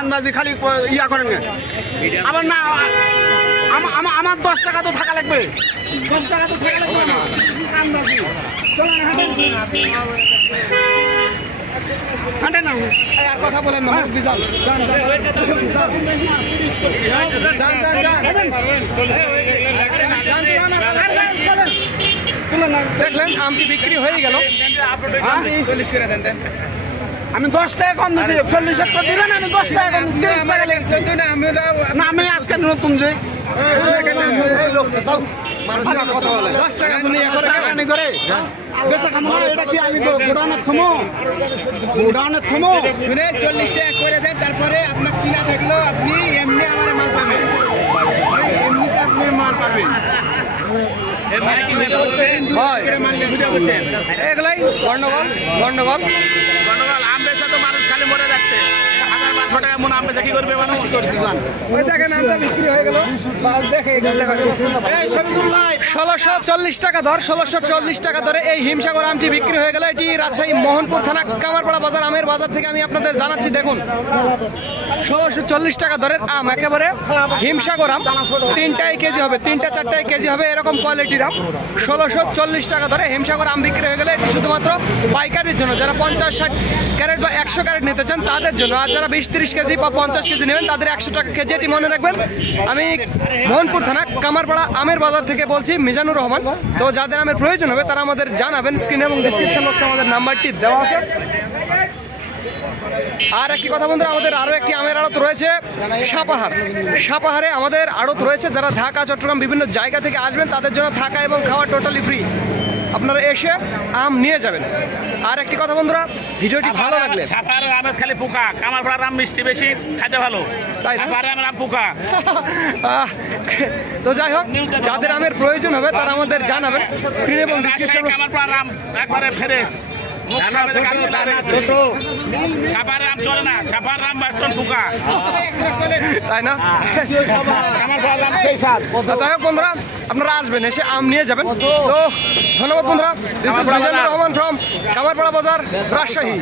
আন্দাজি খালি ইয়া করেন না। আবার না আমার 10 টাকা তো থাকা লাগবে, 10 টাকা তো থাকা লাগবে না আন্দাজি। হাঁটে না আর কথা বলেন না, বিশাল দেখলেন আমটি বিক্রি হয়ে গেল। আমি 10 টাকা কম দিয়েছি, 40 তো দিলেন, আমি 10 টাকা কম 30 টাকা লেগেছে না। আমি আজকে নতুন যে 10 টাকা দুনিয়া করে আমি করে বেচা খামো না। এটা কি আমি গোডাউনের থমো 40 টাকা করে দেন, তারপরে আপনার কিনা থাকলেও আপনি এমনি আমার মাল পাবেন, এমনিতে আপনি মাল পাবেন। এগুলাই গন্ডগোল গন্ডগোল গন্ডগোল। আম বেচা তো মানুষ খালি মরে যাচ্ছে, 1000-1200 টাকা মন আম বেচা কি করবে মানুষ? ওই দেখেন আমটা বিক্রি হয়ে গেল। দেখে 1640 টাকা দর, 1640 টাকা দরে এই হিমসাগর আমটি বিক্রি হয়ে গেল। এটি রাজশাহী মোহনপুর থানা কামারপাড়া বাজার আমের বাজার থেকে আমি আপনাদের জানাচ্ছি। দেখুন 1640 টাকা দরের আম, একেবারে হিমসাগর আম। 3টায় কেজি হবে, 3-4টায় কেজি হবে, এরকম কোয়ালিটির আম। 1640 টাকা দরে হিমসাগর আম বিক্রি হয়ে গেলে এটি শুধুমাত্র পাইকারির জন্য। যারা 50-60 ক্যারেট বা 100 ক্যারেট নিতে চান তাদের জন্য। আর যারা 20-30 কেজি বা 50 কেজি নেবেন তাদের 100 টাকা কেজি। এটি মনে রাখবেন। আমি মোহনপুর থানা কামারপাড়া আমের বাজার থেকে বলছি, মিজানুর রহমান। তো যাদের আমের প্রয়োজন হবে তারা আমাদের জানাবেন। স্ক্রিনে এবং ডিসক্রিপশন বক্সে আমাদের নাম্বারটি দেওয়া আছে। আর একটি কথা বন্ধুরা, আমাদের আরও একটি আমের আড়ত রয়েছে সাপাহার। সাপাহারে আমাদের আড়ত রয়েছে। যারা ঢাকা, চট্টগ্রাম বিভিন্ন জায়গা থেকে আসবেন তাদের জন্য থাকা এবং খাওয়া টোটালি ফ্রি। আপনারা এসে আম নিয়ে যাবেন। আর একটি কথা বন্ধুরা, ভিডিওটি ভালো লাগলে, সাপাহারের আমের খালি পোকা, কামারপাড়ার আম মিষ্টি বেশি, খাইতে ভালো। তাই না? সাপাহারের আমের আম পোকা। তো যাই হোক, যাদের আমের প্রয়োজন হবে তারা আমাদের জানাবেন। স্ক্রিনে এবং রাজশাহী কামারপাড়ার আম একবারে ফ্রেশ। সাপাহারের আম চলে না, সাপাহারের আম একদম পোকা, তাই না? কামারপাড়ার আম সেই স্বাদ। যাই হোক বন্ধুরা, আপনারা আসবেন, এসে আম নিয়ে যাবেন। তো ধন্যবাদ বন্ধুরা। This is Mizanur Rahman from Kamarpara বাজার, রাজশাহী।